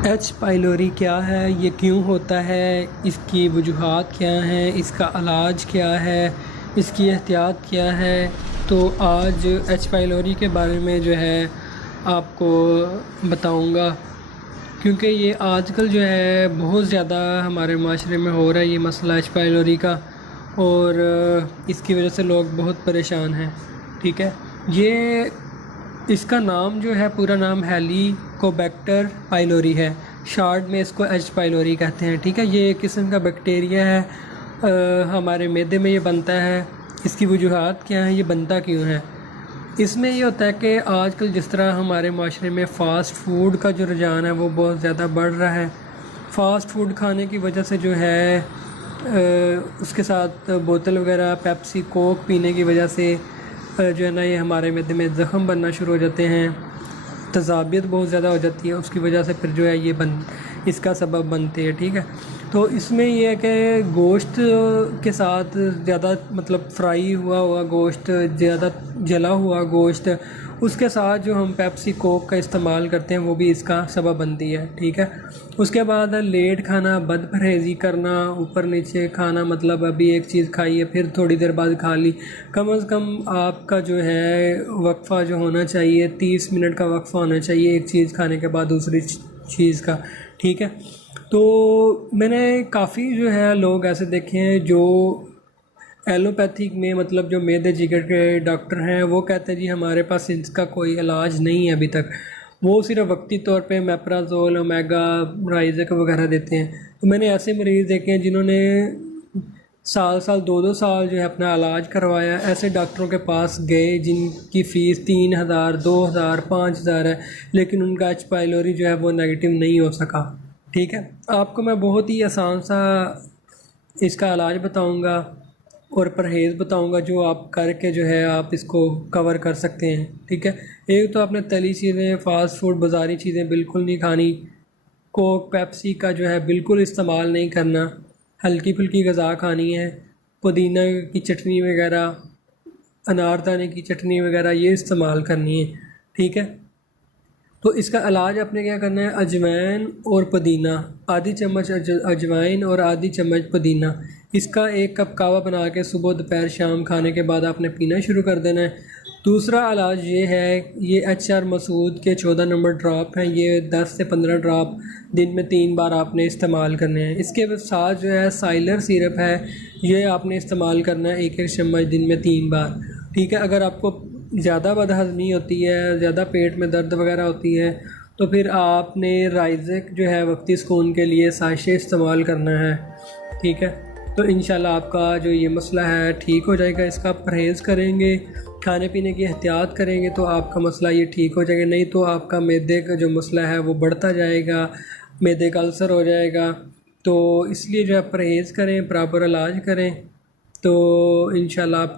H pylori क्या है, ये क्यों होता है, इसकी वजूहात क्या हैं, इसका इलाज क्या है, इसकी एहतियात क्या है। तो आज एच पाइलोरी के बारे में जो है आपको बताऊंगा, क्योंकि ये आजकल जो है बहुत ज़्यादा हमारे माशरे में हो रहा है ये मसला एच पाइलोरी का। और इसकी वजह से लोग बहुत परेशान हैं। ठीक है, ये इसका नाम जो है, पूरा नाम हेलिकोबैक्टर पाइलोरी है। शॉर्ट में इसको एच पाइलोरी कहते हैं। ठीक है, ये एक किस्म का बैक्टीरिया है, हमारे मैदे में ये बनता है। इसकी वजूहात क्या हैं, ये बनता क्यों है। इसमें ये होता है कि आजकल जिस तरह हमारे माशरे में फ़ास्ट फूड का जो रुझान है वो बहुत ज़्यादा बढ़ रहा है। फ़ास्ट फूड खाने की वजह से जो है उसके साथ बोतल वगैरह पेप्सी कोक पीने की वजह से जो है ना, ये हमारे मैदे में ज़ख़म बनना शुरू हो जाते हैं, तज़ाबियत बहुत ज़्यादा हो जाती है। उसकी वजह से फिर जो है ये इसका सबब बनती है। ठीक है, तो इसमें ये है कि गोश्त के साथ ज़्यादा मतलब फ्राई हुआ गोश्त, ज़्यादा जला हुआ गोश्त, उसके साथ जो हम पेप्सी कोक का इस्तेमाल करते हैं वो भी इसका सबब बनती है। ठीक है, उसके बाद लेट खाना, बद परहेज़ी करना, ऊपर नीचे खाना, मतलब अभी एक चीज़ खाई है फिर थोड़ी देर बाद खा ली। कम से कम आपका जो है वक्फ़ा जो होना चाहिए 30 मिनट का वक्फ़ा होना चाहिए एक चीज़ खाने के बाद दूसरी चीज़ का। ठीक है, तो मैंने काफ़ी जो है लोग ऐसे देखे हैं जो एलोपैथिक में, मतलब जो मैदे जिगर के डॉक्टर हैं, वो कहते हैं जी हमारे पास इसका कोई इलाज नहीं है अभी तक। वो सिर्फ वक्ती तौर पे मेप्राजोल, ओमेगा, राइज़क वगैरह देते हैं। तो मैंने ऐसे मरीज़ देखे हैं जिन्होंने साल 2-2 साल जो है अपना इलाज करवाया। ऐसे डॉक्टरों के पास गए जिनकी फ़ीस 3,000, 2,000, 5,000 है, लेकिन उनका एच पाइलोरी जो है वो नेगेटिव नहीं हो सका। ठीक है, आपको मैं बहुत ही आसान सा इसका इलाज बताऊंगा और परहेज़ बताऊंगा जो आप करके जो है आप इसको कवर कर सकते हैं। ठीक है, एक तो आपने तली चीज़ें, फ़ास्ट फूड, बाज़ारी चीज़ें बिल्कुल नहीं खानी। कोक पेप्सी का जो है बिल्कुल इस्तेमाल नहीं करना। हल्की फुल्की ग़िज़ा खानी है। पुदीना की चटनी वगैरह, अनारदाने की चटनी वगैरह ये इस्तेमाल करनी है। ठीक है, तो इसका इलाज आपने क्या करना है, अजवाइन और पुदीना, आधी चम्मच अजवाइन और आधी चम्मच पुदीना, इसका 1 कप कावा बना के सुबह दोपहर शाम खाने के बाद आपने पीना शुरू कर देना है। दूसरा इलाज ये है, ये HR मसूद के 14 नंबर ड्रॉप हैं, ये 10 से 15 ड्रॉप दिन में 3 बार आपने इस्तेमाल करने हैं। इसके साथ जो है साइलर सिरप है, ये आपने इस्तेमाल करना है 1-1 चम्मच दिन में 3 बार। ठीक है, अगर आपको ज़्यादा बदहज़मी होती है, ज़्यादा पेट में दर्द वगैरह होती है, तो फिर आपने राइज़क जो है वक्ती सुकून के लिए साशे इस्तेमाल करना है। ठीक है, तो इंशाल्लाह आपका जो ये मसला है ठीक हो जाएगा। इसका परहेज़ करेंगे, खाने पीने की एहतियात करेंगे तो आपका मसला ये ठीक हो जाएगा। नहीं तो आपका मैदे का जो मसला है वो बढ़ता जाएगा, मैदे का अल्सर हो जाएगा। तो इसलिए जो है परहेज़ करें, प्रॉपर इलाज करें, तो इंशाल्लाह आप